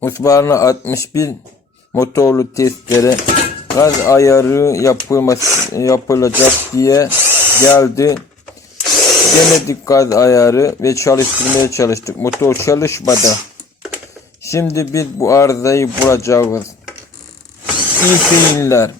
Husqvarna 61 motorlu testere gaz ayarı yapılması yapılacak diye geldi. Denedik gaz ayarı ve çalıştırmaya çalıştık. Motor çalışmadı. Şimdi biz bu arızayı bulacağız. İyi seyirler.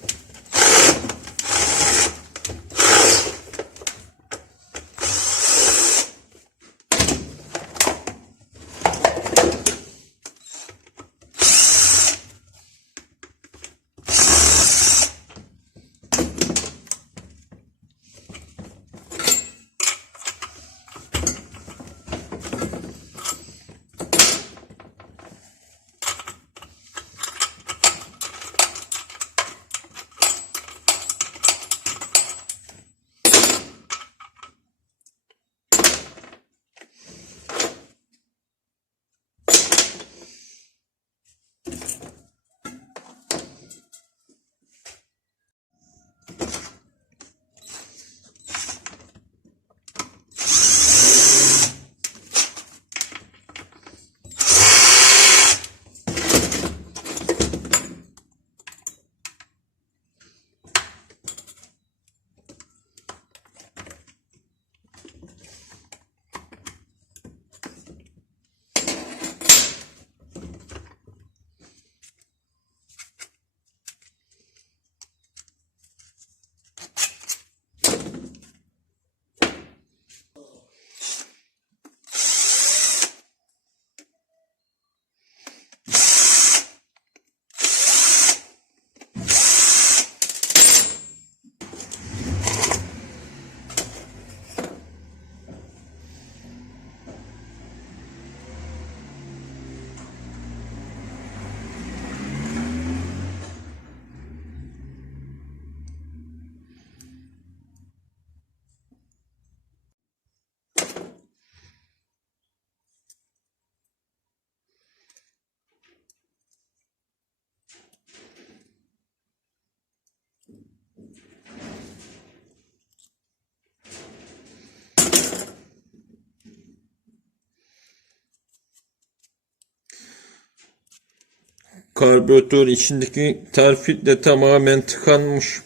Karbüratör içindeki terfit de tamamen tıkanmış.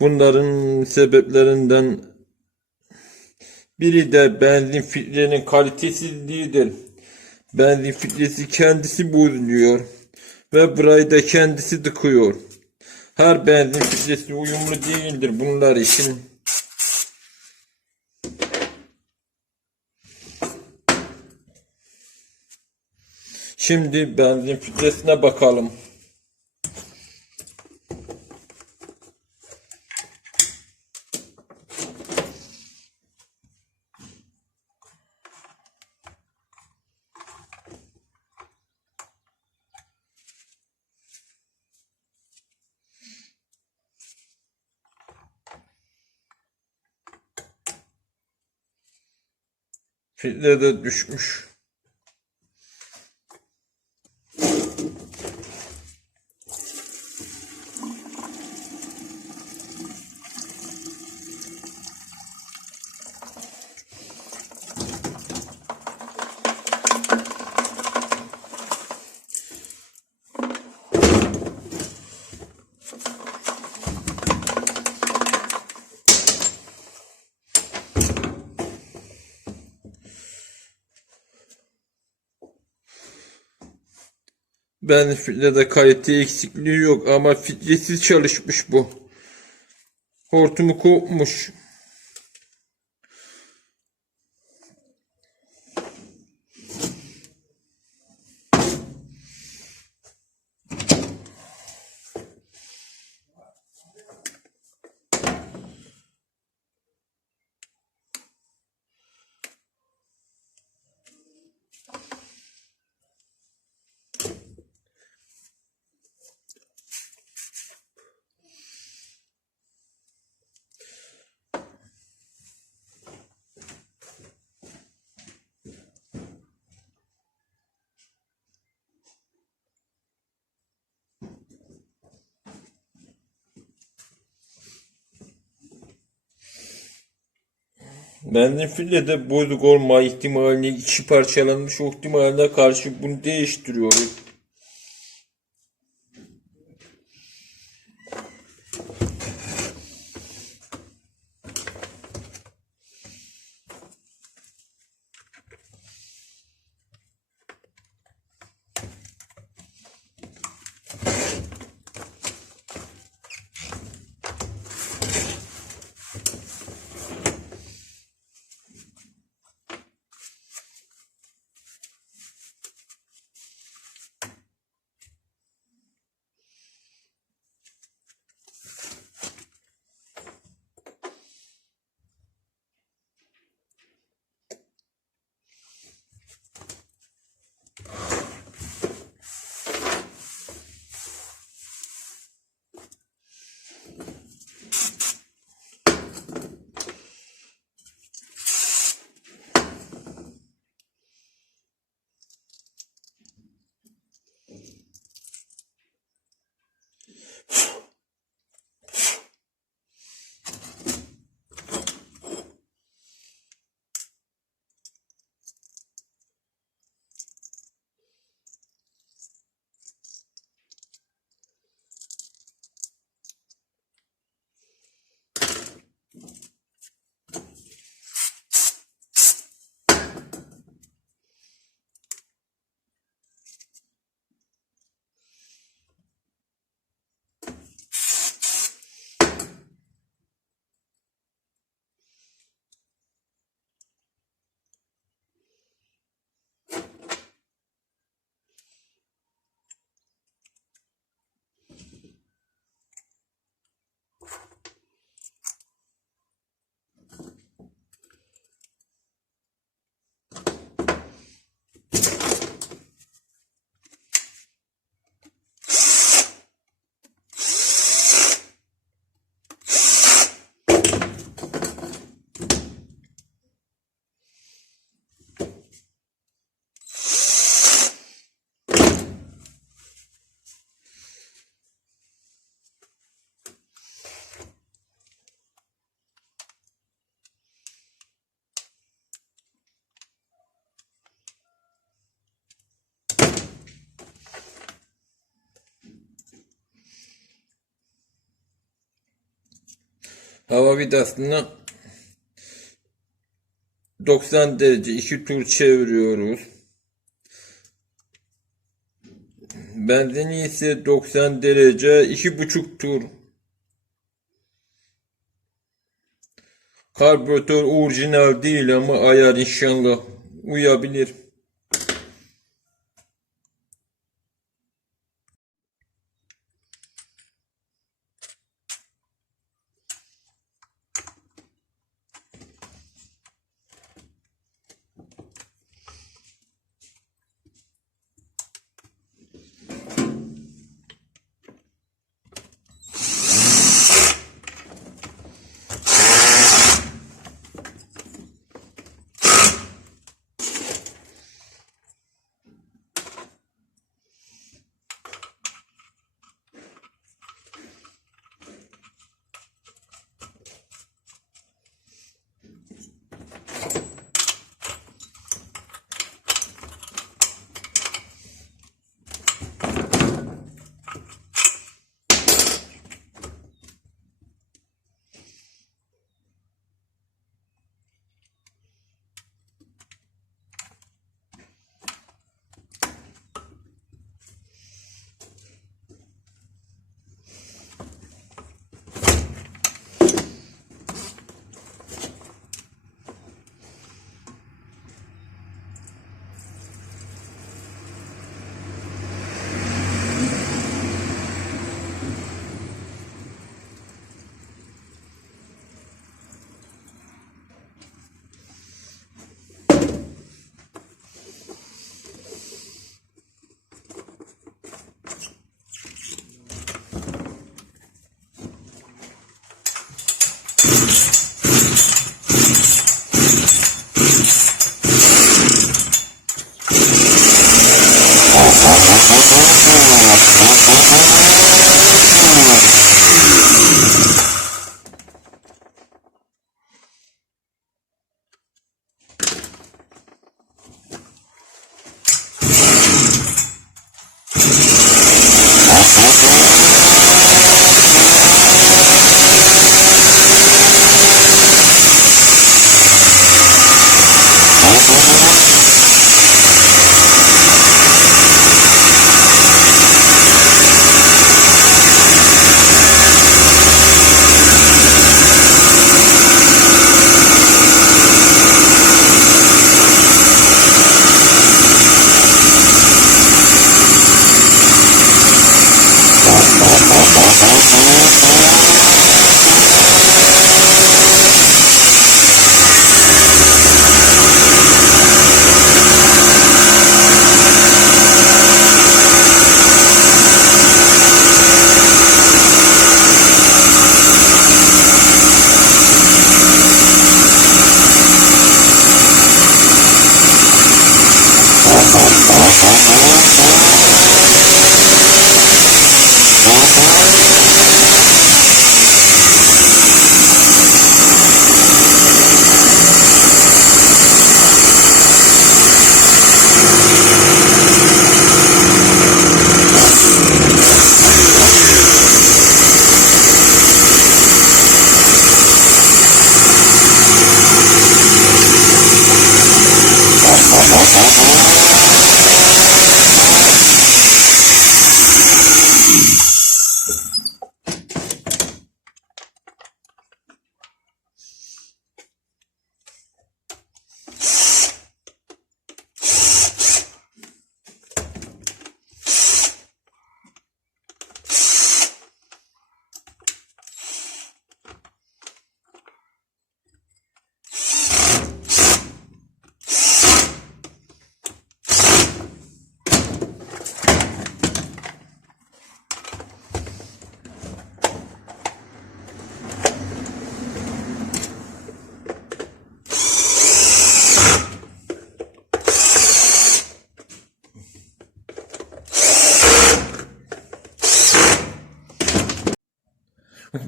Bunların sebeplerinden biri de benzin filtrenin kalitesizliğidir. Benzin filtresi kendisi bozuluyor ve burayı da kendisi tıkıyor. Her benzin filtresi uyumlu değildir bunlar için. Şimdi benzin filtresine bakalım. Filtre de düşmüş. Ben filtrede kalite eksikliği yok ama filtresiz çalışmış bu. Hortumu kopmuş. Benzin filtrede bozuk olma ihtimalini, içi parçalanmış ihtimaline karşı bunu değiştiriyoruz. Hava vidasını 90 derece iki tur çeviriyoruz. Benzini ise 90 derece iki buçuk tur. Karbüratör orijinal değil ama ayar inşallah uyabilir.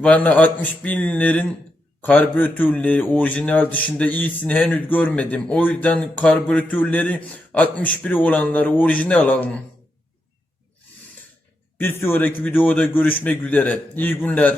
Bana 60 binlerin karbüratörleri orijinal dışında iyisini henüz görmedim. O yüzden karbüratörleri 61 olanları orijinal alın. Bir sonraki videoda görüşmek üzere. İyi günler.